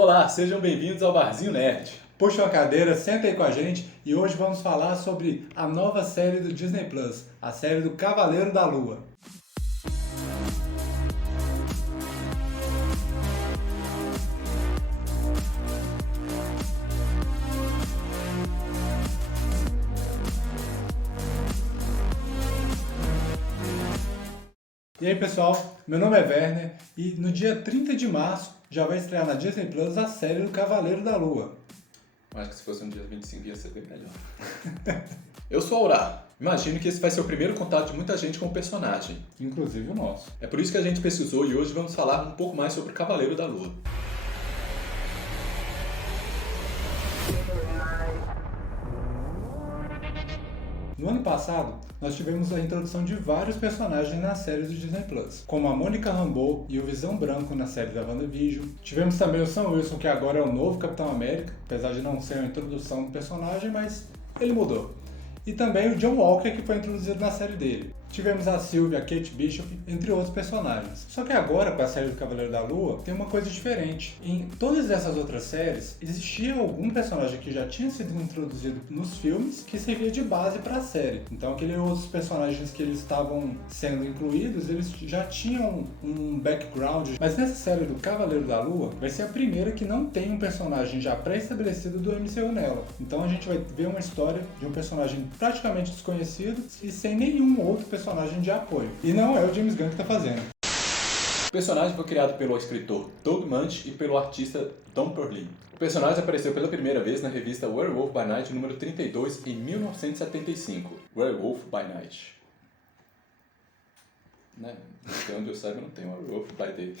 Olá, sejam bem-vindos ao Barzinho Nerd. Puxa uma cadeira, senta aí com a gente e hoje vamos falar sobre a nova série do Disney Plus, a série do Cavaleiro da Lua. E aí pessoal, meu nome é Werner e no dia 30 de março já vai estrear na Disney Plus a série do Cavaleiro da Lua. Acho que se fosse no dia 25 ia ser bem melhor. Eu sou Aurá. Imagino que esse vai ser o primeiro contato de muita gente com o personagem. Inclusive o nosso. É por isso que a gente pesquisou e hoje vamos falar um pouco mais sobre o Cavaleiro da Lua. No ano passado, nós tivemos a introdução de vários personagens na série do Disney Plus, como a Mônica Rambeau e o Visão Branco na série da WandaVision. Tivemos também o Sam Wilson, que agora é o novo Capitão América, apesar de não ser uma introdução do personagem, mas ele mudou. E também o John Walker, que foi introduzido na série dele. Tivemos a Sylvia, a Kate Bishop, entre outros personagens. Só que agora, com a série do Cavaleiro da Lua, tem uma coisa diferente. Em todas essas outras séries, existia algum personagem que já tinha sido introduzido nos filmes que servia de base para a série. Então, aqueles outros personagens que eles estavam sendo incluídos, eles já tinham um background. Mas nessa série do Cavaleiro da Lua, vai ser a primeira que não tem um personagem já pré-estabelecido do MCU nela. Então, a gente vai ver uma história de um personagem praticamente desconhecido e sem nenhum outro personagem de apoio. E não é o James Gunn que está fazendo. O personagem foi criado pelo escritor Doug Munch e pelo artista Don Perlin. O personagem apareceu pela primeira vez na revista Werewolf by Night número 32 em 1975. Werewolf by Night. Né? Até onde eu saiba não tem Werewolf by Day.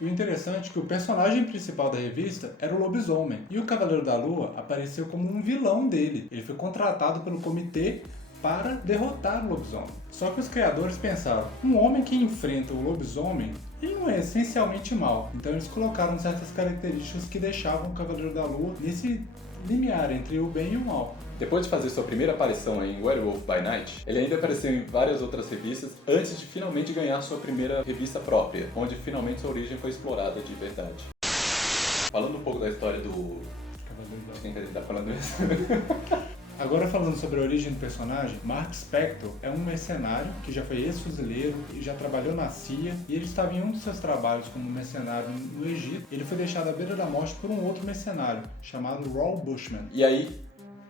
E o interessante é que o personagem principal da revista era o lobisomem. E o Cavaleiro da Lua apareceu como um vilão dele. Ele foi contratado pelo comitê para derrotar o lobisomem. Só que os criadores pensaram, um homem que enfrenta o lobisomem, ele não é essencialmente mau. Então eles colocaram certas características que deixavam o Cavaleiro da Lua nesse limiar entre o bem e o mal. Depois de fazer sua primeira aparição em Werewolf by Night, ele ainda apareceu em várias outras revistas antes de finalmente ganhar sua primeira revista própria, onde finalmente sua origem foi explorada de verdade. Falando um pouco da história do... de quem que a gente tá falando isso? Agora falando sobre a origem do personagem, Mark Spector é um mercenário que já foi ex-fuzileiro e já trabalhou na CIA, e ele estava em um dos seus trabalhos como mercenário no Egito. Ele foi deixado à beira da morte por um outro mercenário, chamado Raoul Bushman. E aí,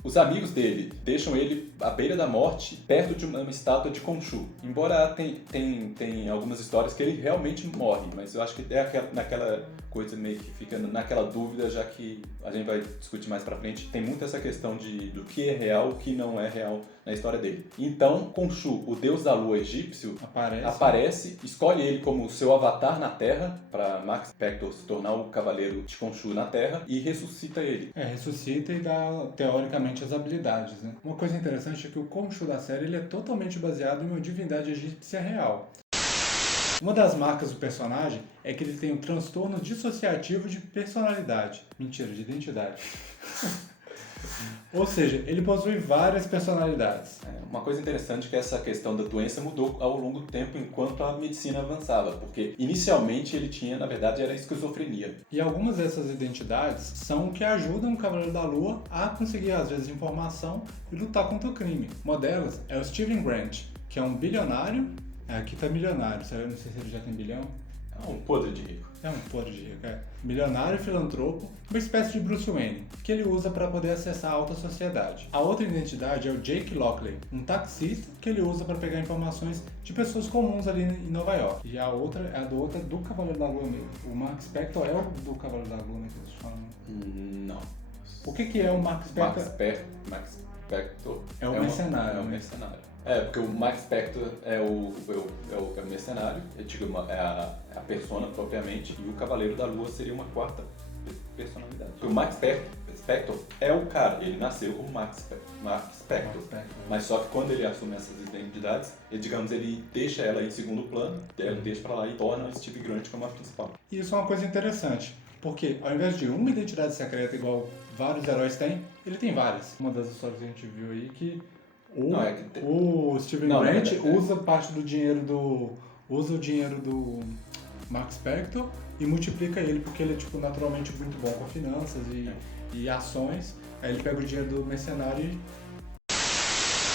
os amigos dele deixam ele à beira da morte, perto de uma estátua de Khonshu. Embora tem algumas histórias que ele realmente morre, mas eu acho que é naquela coisa meio que fica naquela dúvida, já que a gente vai discutir mais pra frente. Tem muito essa questão do que é real, o que não é real na história dele. Então, Khonshu, o deus da lua egípcio, aparece, escolhe ele como seu avatar na Terra, para Mark Spector se tornar o cavaleiro de Khonshu na Terra, e ressuscita ele. Ressuscita e dá, teoricamente, as habilidades, né? Uma coisa interessante é que o Khonshu da série ele é totalmente baseado em uma divindade egípcia real. Uma das marcas do personagem é que ele tem um transtorno dissociativo de personalidade. Mentira, de identidade. Ou seja, ele possui várias personalidades. Uma coisa interessante é que essa questão da doença mudou ao longo do tempo enquanto a medicina avançava, porque inicialmente ele tinha, na verdade, era esquizofrenia. E algumas dessas identidades são o que ajudam o Cavaleiro da Lua a conseguir, às vezes, informação e lutar contra o crime. Uma delas é o Steven Grant, que é um bilionário. Aqui tá milionário, eu não sei se ele já tem bilhão. É um podre de rico. É um podre de rico, é. Milionário filantropo, uma espécie de Bruce Wayne, que ele usa para poder acessar a alta sociedade. A outra identidade é o Jake Lockley, um taxista que ele usa para pegar informações de pessoas comuns ali em Nova York. E a outra é a do Cavaleiro da Lua mesmo. O Mark Spector é o do Cavaleiro da Lua, né, que eles falam? Não. O que é o Mark Spector? Mark Spector é o mercenário. É o mercenário. Porque o Mark Spector é o mercenário, é a persona propriamente, e o Cavaleiro da Lua seria uma quarta personalidade. O Mark Spector é o cara, ele nasceu como Mark Spector, mas só que quando ele assume essas identidades, ele deixa ela em segundo plano, ele deixa pra lá e torna o Steve Grant como a principal. E isso é uma coisa interessante, porque ao invés de uma identidade secreta igual vários heróis têm, ele tem várias. Uma das histórias que a gente viu aí que o Steven Grant usa parte do dinheiro do... usa o dinheiro Mark Spector e multiplica ele, porque ele é tipo naturalmente muito bom com finanças e ações. Aí ele pega o dinheiro do mercenário e...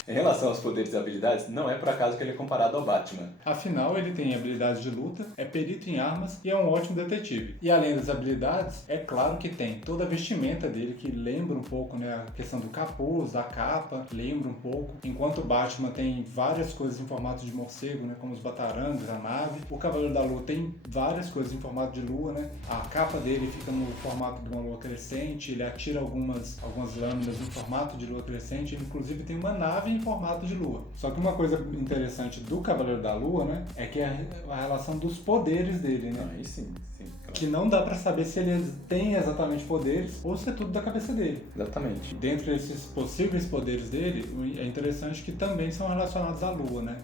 Em relação aos poderes e habilidades, não é por acaso que ele é comparado ao Batman. Afinal, ele tem habilidades de luta, é perito em armas e é um ótimo detetive. E além das habilidades, é claro que tem toda a vestimenta dele, que lembra um pouco, né, a questão do capuz, da capa, lembra um pouco. Enquanto o Batman tem várias coisas em formato de morcego, né, como os batarangos, a nave. O Cavaleiro da Lua tem várias coisas em formato de lua, né. A capa dele fica no formato de uma lua crescente, ele atira algumas lâminas em formato de lua crescente, inclusive tem uma nave em formato de lua. Só que uma coisa interessante do Cavaleiro da Lua, né, é que é a relação dos poderes dele, né? Aí sim, claro. Que não dá pra saber se ele tem exatamente poderes ou se é tudo da cabeça dele. Exatamente. Dentre esses possíveis poderes dele, é interessante que também são relacionados à Lua, né?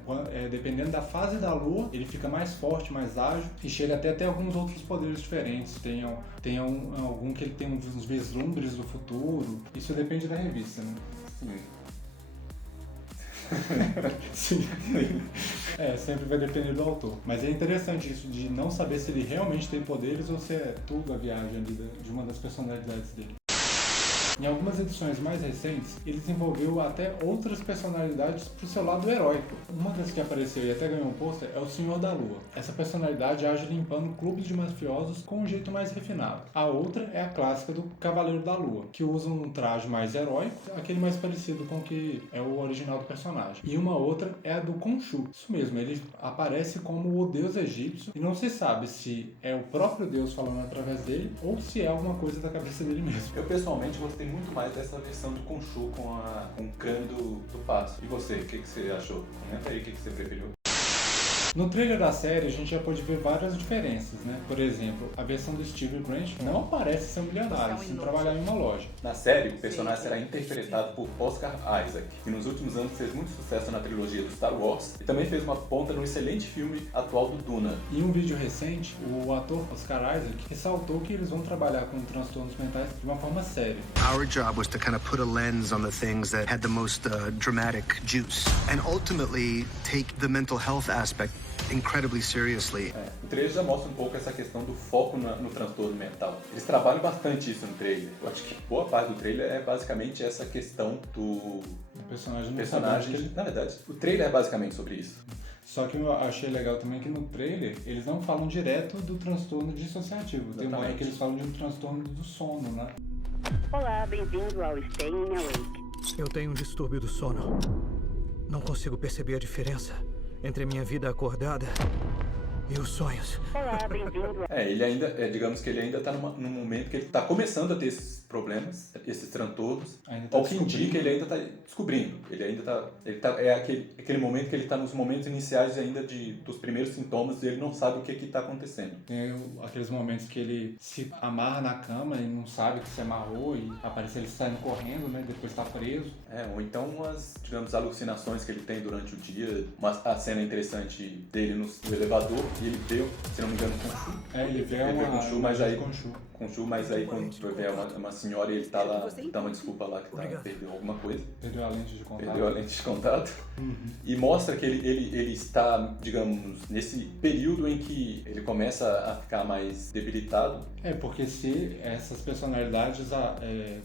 Dependendo da fase da Lua, ele fica mais forte, mais ágil e chega até a ter alguns outros poderes diferentes. Tem algum que ele tem uns vislumbres do futuro. Isso depende da revista, né? Sim. Sim. Sempre vai depender do autor. Mas é interessante isso de não saber se ele realmente tem poderes ou se é tudo a viagem ali de uma das personalidades dele. Em algumas edições mais recentes, ele desenvolveu até outras personalidades pro seu lado heróico. Uma das que apareceu e até ganhou um pôster é o Senhor da Lua. Essa personalidade age limpando clubes de mafiosos com um jeito mais refinado. A outra é a clássica do Cavaleiro da Lua, que usa um traje mais heróico, aquele mais parecido com o que é o original do personagem. E uma outra é a do Khonshu. Isso mesmo, ele aparece como o deus egípcio e não se sabe se é o próprio deus falando através dele ou se é alguma coisa da cabeça dele mesmo. Eu pessoalmente gostei muito mais dessa versão do Khonshu com o crânio do pássaro. E você, o que você achou? Comenta aí o que você preferiu. No trailer da série, a gente já pode ver várias diferenças, né? Por exemplo, a versão do Steve Grant não parece ser um milionário, sem trabalhar em uma loja. Na série, o personagem será interpretado por Oscar Isaac, que nos últimos anos fez muito sucesso na trilogia do Star Wars e também fez uma ponta no excelente filme atual do Duna. Em um vídeo recente, o ator Oscar Isaac ressaltou que eles vão trabalhar com transtornos mentais de uma forma séria. Our job was to kind of put a lens on the things that had the most dramatic juice and ultimately take the mental health aspect incredibly seriously. O trailer já mostra um pouco essa questão do foco no transtorno mental. Eles trabalham bastante isso no trailer. Eu acho que boa parte do trailer é basicamente essa questão do personagem. Na verdade, o trailer é basicamente sobre isso. Só que eu achei legal também que no trailer eles não falam direto do transtorno dissociativo. Tem uma hora que eles falam de um transtorno do sono, né? Olá, bem-vindo ao Staying Awake. Eu tenho um distúrbio do sono. Não consigo perceber a diferença entre a minha vida acordada e os sonhos. Olá, bem-vindo. Ele ainda, digamos que ele ainda está num momento que ele está começando a ter esses problemas, esses transtornos. Ao que indica, ele ainda está descobrindo. É aquele momento que ele está nos momentos iniciais ainda dos primeiros sintomas e ele não sabe o que está acontecendo. Tem aqueles momentos que ele se amarra na cama e não sabe que se amarrou e aparece ele saindo correndo, né? Depois está preso. Ou então digamos, alucinações que ele tem durante o dia. A cena interessante dele no elevador e ele vê, se não me engano, Khonshu. Ele vê Khonshu, mas aí quando vai ver uma senhora e ele tá lá, dá uma desculpa lá que perdeu alguma coisa. Perdeu a lente de contato. E mostra que ele está, digamos, nesse período em que ele começa a ficar mais debilitado. Porque se essas personalidades,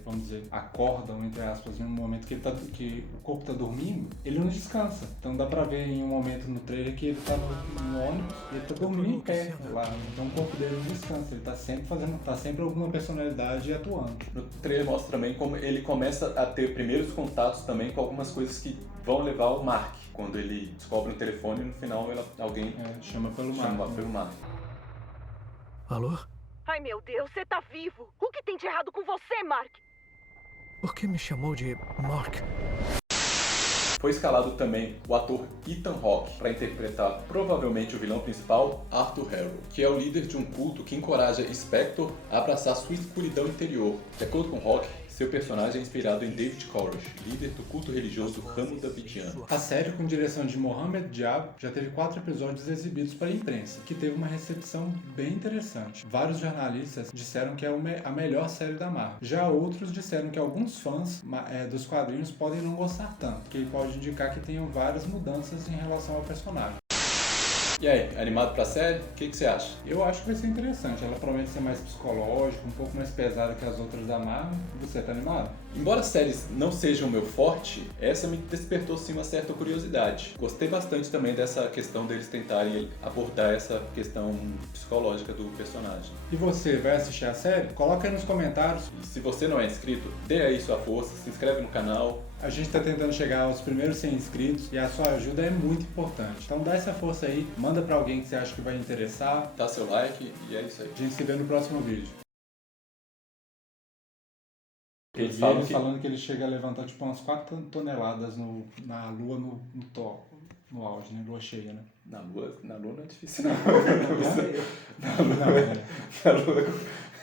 vamos dizer, acordam, entre aspas, em um momento que o corpo tá dormindo, ele não descansa. Então dá pra ver em um momento no trailer que ele tá no ônibus e ele tá dormindo em pé lá. Então o corpo dele não descansa, ele tá sempre alguma personalidade atuando. No trailer mostra também como ele começa a ter primeiros contatos também com algumas coisas que vão levar ao Mark. Quando ele descobre um telefone e no final alguém chama pelo Mark. Alô? Ai, meu Deus, você tá vivo! O que tem de errado com você, Mark? Por que me chamou de Mark? Foi escalado também o ator Ethan Hawke para interpretar provavelmente o vilão principal, Arthur Harrow, que é o líder de um culto que encoraja Spector a abraçar sua escuridão interior. De acordo com Hawke, seu personagem é inspirado em David Koresh, líder do culto religioso ramo davidiano. A série, com direção de Mohamed Diab, já teve 4 episódios exibidos para a imprensa, que teve uma recepção bem interessante. Vários jornalistas disseram que é a melhor série da Marvel. Já outros disseram que alguns fãs dos quadrinhos podem não gostar tanto, que pode indicar que tenham várias mudanças em relação ao personagem. E aí, animado pra série? O que você acha? Eu acho que vai ser interessante. Ela promete ser mais psicológica, um pouco mais pesada que as outras da Marvel. Você tá animado? Embora as séries não sejam o meu forte, essa me despertou sim uma certa curiosidade. Gostei bastante também dessa questão deles tentarem abordar essa questão psicológica do personagem. E você, vai assistir a série? Coloca aí nos comentários. E se você não é inscrito, dê aí sua força, se inscreve no canal. A gente tá tentando chegar aos primeiros 100 inscritos e a sua ajuda é muito importante. Então dá essa força aí, manda pra alguém que você acha que vai interessar. Dá seu like e é isso aí. A gente se vê no próximo vídeo. Eu Eles vi falam eles que... falando que ele chega a levantar tipo umas 4 toneladas na lua no auge, né? Lua cheia, né? Na lua não é difícil não. Não, Na lua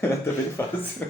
é também fácil.